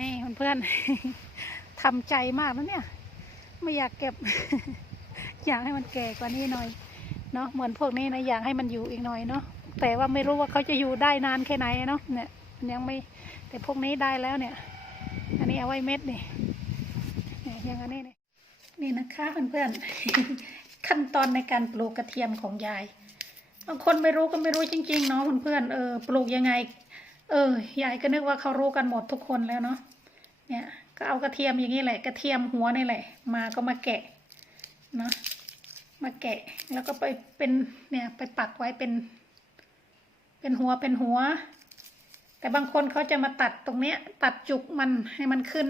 นี่เพื่อนๆทำใจมากนะเนี่ย ไม่อยากเก็บ อยากให้มันแก่กว่านี้หน่อยเนาะเหมือนพวกนี้นะอยากให้มันอยู่อีกหน่อยเนาะแต่ว่าไม่รู้ว่าเขาจะอยู่ได้นานแค่ไหนเนาะเนี่ยยังไม่แต่พวกนี้ได้แล้วเนี่ย อันนี้เอาไว้เม็ดนี่เนี่ยอย่างอันนี้เนี่ยนี่นะคะเพื่อนๆขั้นตอนในการปลูกกระเทียมของยายบางคนไม่รู้ก็ไม่รู้จริงๆเนาะเพื่อนๆเออปลูกยังไง เออยายก็นึกว่าเขารู้กันหมดทุกคนแล้วเนาะ เนี่ยก็เอากระเทียมอย่างนี้แหละกระเทียมหัวนี่แหละ มาก็มาแกะเนาะมาแกะแล้วก็ไปเป็นเนี่ยไปปักไว้เป็น เป็นหัวเป็นหัว แต่บางคนเขาจะมาตัดตรงเนี้ย ตัดจุกมันให้มันขึ้น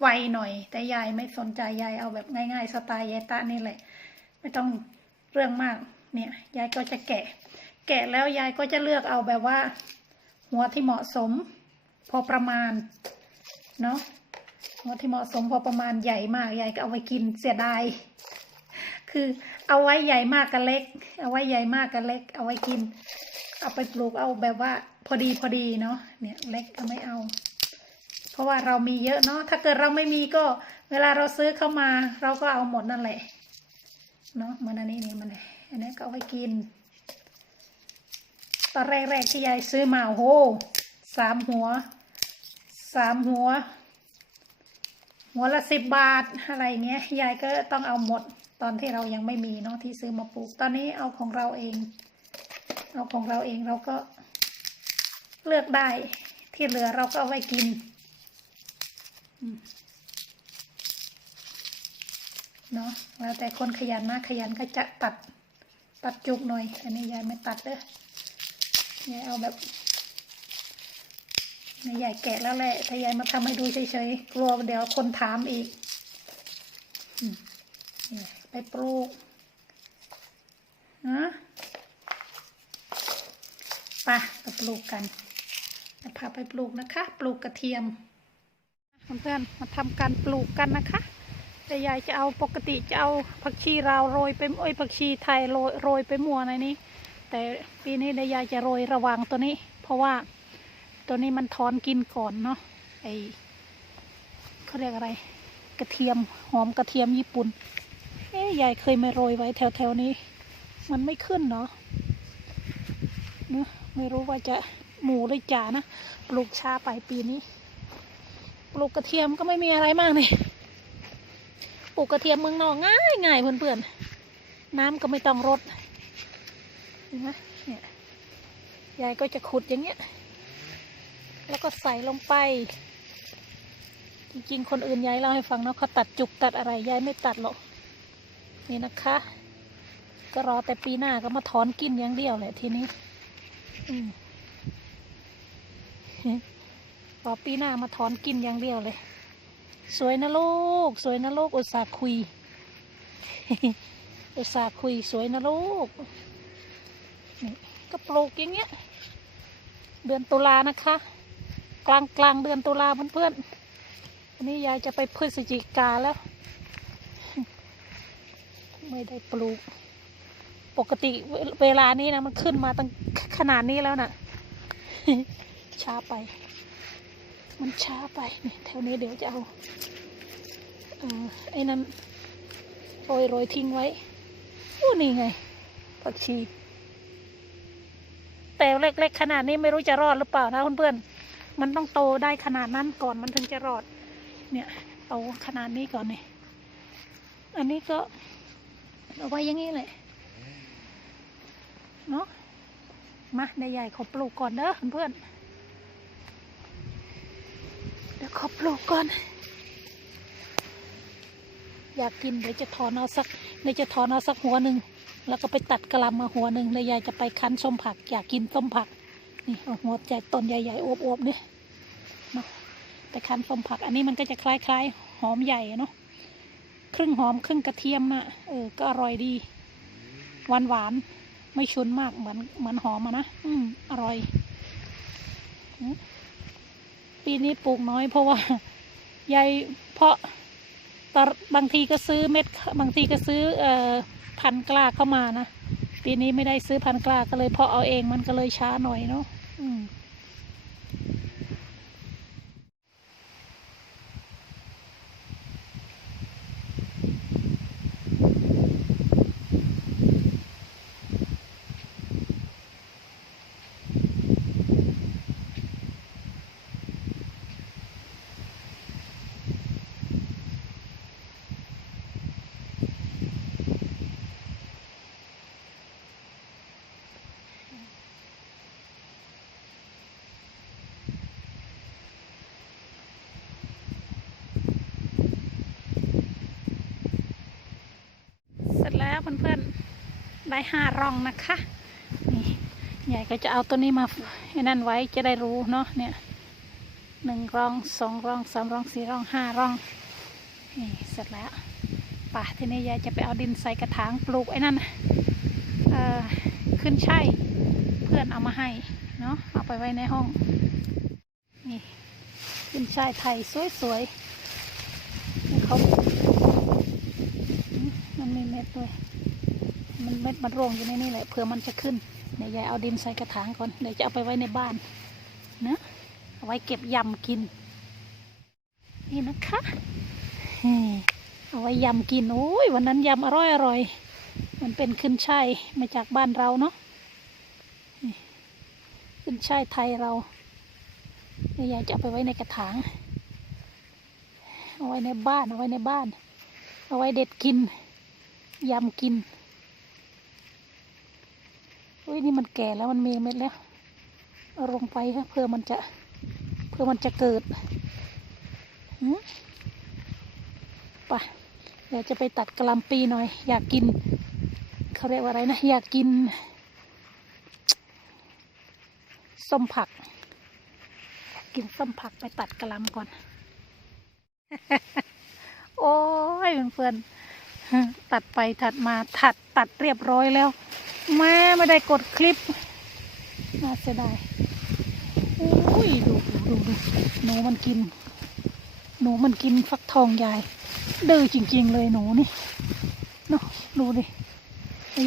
ไวหน่อย แต่ยายไม่สนใจยายเอาแบบง่ายๆสไตล์ยายตะนี่แหละ ไม่ต้องเรื่องมากเนี่ยยายก็จะแกะ แกะแล้วยายก็จะเลือกเอาแบบว่า หัวที่เหมาะสม พอประมาณเนาะ หัวที่เหมาะสมพอประมาณใหญ่มากยายก็เอาไว้กินเสียดาย คือเอาไว้ใหญ่มากกับเล็ก เอาไว้ใหญ่มากกับเล็ก เอาไว้กิน เอาไปปลูกเอาแบบว่าพอดีพอดีเนาะ เนี่ยเล็กก็ไม่เอา เพราะว่าเรามีเยอะเนาะ ถ้าเกิดเราไม่มีก็ เวลาเราซื้อเข้ามา เราก็เอาหมดนั่นแหละ เนาะมันอันนี้นี่มันอันนี้ก็เอาไว้กิน ตอนแรกๆที่ยายซื้อมาโอ้โหสามหัว สามหัว หัวละสิบบาทอะไรเงี้ยยายก็ต้องเอาหมดตอนที่เรายังไม่มีเนาะที่ซื้อมาปลูก ตอนนี้เอาของเราเอง เอาของเราเองเราก็เลือกได้ที่เหลือเราก็เอาไว้กิน เนาะแล้วแต่คนขยันนะขยันก็จะตัดตัดจุกหน่อย อันนี้ยายไม่ตัดเด้อยายเอาแบบ ยายแกะแล้วแหละถ้ายายมาทำให้ดูเฉยๆกลัวเดี๋ยวคนถามอีกไปปลูกนะไปไปปลูกกันจะพาไปปลูกนะคะ ปลูกกระเทียมเพื่อนๆมาทำการปลูกกันนะคะแต่ยายจะเอาปกติจะเอาผักชีราวโรยไปเอ้ยผักชีไทยโรยโรยไปมัวในนี้ แต่ปีนี้เดี๋ยวยายจะโรยระวังตัวนี้ เพราะว่า ตัวนี้มันทอนกินก่อนเนาะไอเขาเรียกอะไร กระเทียมหอมกระเทียมญี่ปุ่น เอ๊ยยายเคยมาโรยไว้แถวแถวๆนี้ มันไม่ขึ้นเนาะเนอะไม่รู้ว่าจะหมูหรือจ่านะ ปลูกชาไปปีนี้ ปลูกกระเทียมก็ไม่มีอะไรมากนี่ปลูกกระเทียมเมืองนอกง่ายง่ายเพื่อนๆ น้ำก็ไม่ต้องรดนไหมเนี่ยยายก็จะขุดอย่างเงี้ย แล้วก็ใส่ลงไป จริงๆ คนอื่นยายเล่าให้ฟังเนาะเขาตัดจุกตัดอะไรยายไม่ตัดหรอก นี่นะคะ ก็รอแต่ปีหน้าก็มาถอนกินอย่างเดียวแหละทีนี้รอปีหน้ามาถอนกินอย่างเดียวเลย สวยนะลูก สวยนะลูกอุตส่าห์คุย อุตส่าห์คุยสวยนะลูกก็ปลูกอย่างเงี้ย เดือนตุลานะคะ กลางกลางเดือนตุลาเพื่อนๆอันนี้ยายจะไปพฤศจิกาแล้ว ไม่ได้ปลูก ปกติเวลานี้นะมันขึ้นมาตั้งขนาดนี้แล้วนะช้าไป มันช้าไปนี่แถวนี้เดี๋ยวจะเอาเอ่อไอ้นั้นโรยโรยทิ้งไว้อู้นี่ไงผักชีแต่เล็กๆขนาดนี้ไม่รู้จะรอดหรือเปล่านะเพื่อนๆ มันต้องโตได้ขนาดนั้นก่อนมันถึงจะรอด เนี่ยโตขนาดนี้ก่อนนี่อันนี้ก็เอาไว้อย่างนี้เลยเนาะมาในใหญ่ขอปลูกก่อนเด้อเพื่อนเดี๋ยวขอปลูกก่อน อยากกินเดี๋ยวจะถอนเอาสักเดี๋ยวจะถอนเอาสักหัวหนึ่งแล้วก็ไปตัดกระลำมาหัวหนึ่งแล้วยายจะไปคั้นส้มผัก อยากกินส้มผัก นี่เอาหัวใจต้นใหญ่ๆอวบๆเนี่มาไปคันส้มผักอันนี้มันก็จะคล้ายๆ หอมใหญ่เนาะครึ่งหอมครึ่งกระเทียมน่ะเออก็อร่อยดีหวานหวานไม่ชุนมากเหมือนเหมือนหอมอะนะอืมอร่อย ปีนี้ปลูกน้อยเพราะว่ายายเพาะตอนบางทีก็ซื้อเม็ดบางทีก็ซื้อเอ่อพันกล้าเข้ามานะ ปีนี้ไม่ได้ซื้อพันกล้าก็เลยเพาะเอาเองมันก็เลยช้าหน่อยเนาะอืม เพื่อนๆ ได้ห้าร่องนะคะ นี่ใหญ่ก็จะเอาตัวนี้มาให้นั่นไว้จะได้รู้เนาะเนี่ยหนึ่งร่องสองร่องสามร่องสี่ร่องห้าร่อง นี่เสร็จแล้วป่ะทีนี้ยายจะไปเอาดินใส่กระถางปลูกไอ้นั่นเอ่อขึ้นช่ายเพื่อนเอามาให้เนาะเอาไปไว้ในห้อง นี่ขึ้นช่ายไทยสวยๆเขามันมีเม็ดด้วย มันเม็ดมันร่วงอยู่ในนี่แหละเผื่อมันจะขึ้นเดี๋ยวยายเอาดินใส่กระถางก่อนเดี๋ยวจะเอาไปไว้ในบ้านนะเอาไว้เก็บยำกิน นี่นะคะเอาไว้ยำกินโอ้ยวันนั้นยำอร่อยอร่อยมันเป็นขึ้นช่ายมาจากบ้านเราเนาะขึ้นช่ายไทยเราเดี๋ยวยายจะเอาไปไว้ในกระถางเอาไว้ในบ้านเอาไว้ในบ้าน เอาไว้เด็ดกินยำกิน อุ้ยนี่มันแก่แล้วมันมีเม็ดแล้วเอาลงไปครับเพื่อมันจะเพื่อมันจะเกิดหืมไปเดี๋ยวจะไปตัดกะหลำปีหน่อย อยากกินเขาเรียกว่าอะไรนะ อยากกินส้มผัก กินส้มผักไปตัดกะหลำก่อน โอ้ยเพื่อนๆตัดไปถัดมา ถัดตัดเรียบร้อยแล้ว แม่ไม่ได้กดคลิปน่าเสียดายอุ้ยดูดูดูหนูมันกิน หนูมันกินฟักทองยายดื้อจริง ๆ เลยหนูนี่เนาะดูดิ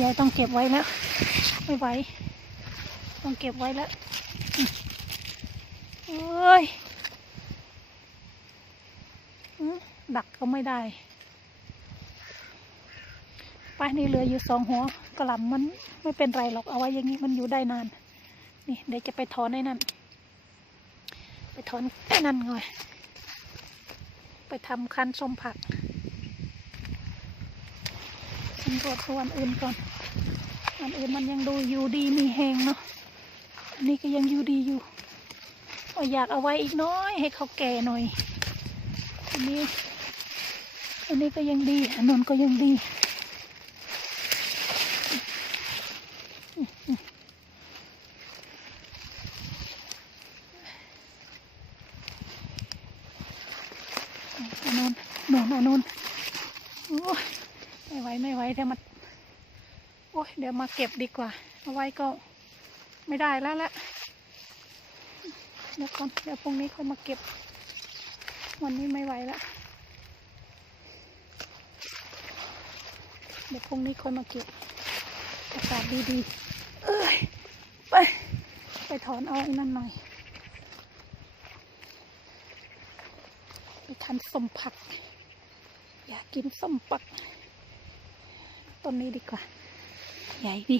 ยายต้องเก็บไว้แล้ว ไม่ไหวต้องเก็บไว้แล้วเอ้ยดักก็ไม่ได้ป้ายนี่เหลืออยู่สองหัว กระหล่ำมันไม่เป็นไรหรอกเอาไว้อย่างนี้มันอยู่ได้นาน นี่เดี๋ยวจะไปถอนไอ้นั่น ไปถอนไอ้นั่นหน่อย ไปทำคั้นส้มผักสำรวจตัวอันอื่นก่อนอันอื่นมันยังดูอยู่ดีมีแหงเนาะอันนี้ก็ยังอยู่ดีอยู่ก็อยากเอาไว้อีกน้อยให้เขาแก่หน่อย อันนี้ อันนี้ก็ยังดี อันนนก็ยังดี อันนู้นหนูนอันนู้นโอ้ย ไม่ไหวไม่ไหวเดี๋ยวมาโอ้ยเดี๋ยวมาเก็บดีกว่า เอาไว้ก็ไม่ได้แล้วละเดี๋ยวก่อนเดี๋ยวพรุ่งนี้ค่อยมาเก็บ วันนี้ไม่ไหวละเดี๋ยวพรุ่งนี้ค่อยมาเก็บอากาศดีๆเอ้ยไปไปถอนเอาไอ้นั่นหน่อยไปทานสมผัก อยากกินส้มปักต้นนี้ดีกว่า ใหญ่ดี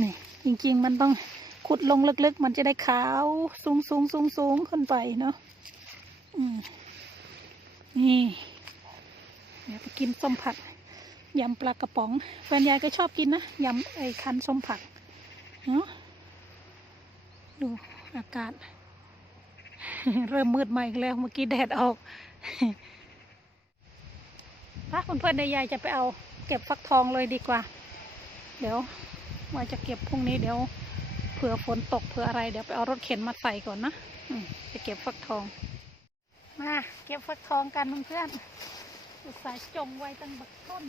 นี่จริงๆมันต้องขุดลงลึกๆ มันจะได้ขาวสูงสูงสูงสูงขึ้นไปเนาะอืมนี่เดี๋ยวไปกินส้มผักยำปลากระป๋องแฟนยายก็ชอบกินนะยำไอ้คันส้มผักเนาะ ดูอากาศ เริ่มมืดมาอีกแล้วเมื่อกี้แดดออกพระเพื่อนในยายจะไปเอาเก็บฟักทองเลยดีกว่า เดี๋ยวว่าจะเก็บพรุ่งนี้เดี๋ยวเผื่อฝนตกเผื่ออะไรเดี๋ยวไปเอารถเข็นมาใส่ก่อนนะจะเก็บฟักทอง มาเก็บฟักทองกันเพื่อนๆอุตส่าห์จงไว้ตั้งบักต้น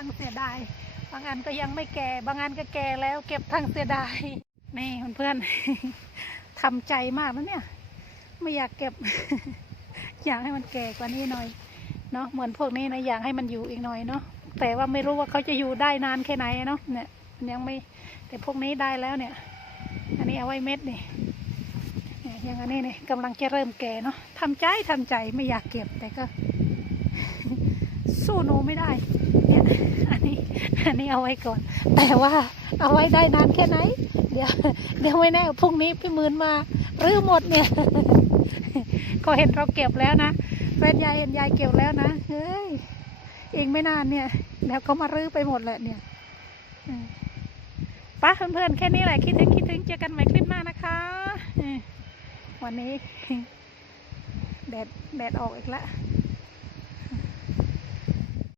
ทั้งเสียดาย บางอันก็ยังไม่แก่ บางอันก็แก่แล้ว เก็บทั้งเสียดายนี่เพื่อนๆทำใจมากแล้วเนี่ย ไม่อยากเก็บ อยากให้มันแก่กว่านี้หน่อย เนาะเหมือนพวกนี้นะอยากให้มันอยู่อีกหน่อยเนาะ แต่ว่าไม่รู้ว่าเขาจะอยู่ได้นานแค่ไหนเนาะ เนี่ยยังไม่ แต่พวกนี้ได้แล้วเนี่ย อันนี้เอาไว้เม็ดนี่นี่อย่างอันนี้เนี่ยกำลังจะเริ่มแก่เนาะทำใจทำใจไม่อยากเก็บแต่ก็สู้หนูไม่ได้ นี่ยอันนี้อันนี้เอาไว้ก่อน แต่ว่าเอาไว้ได้นานแค่ไหน เดี๋ยวเดี๋ยวไม่แน่พรุ่งนี้พี่หมื่นมารื้อหมดเนี่ย ก็เห็นเราเก็บแล้วนะแฟนยายเห็นยายเก็บแล้วนะเฮ้ยอีกไม่นานเนี่ยแล้วเขามารื้อไปหมดแหละเนี่ยป้าเพื่อนๆแค่นี้แหละคิดถึงคิดถึงเจอกันใหม่คลิปหน้านะคะวันนี้แดดแดดออกอีกแล้ว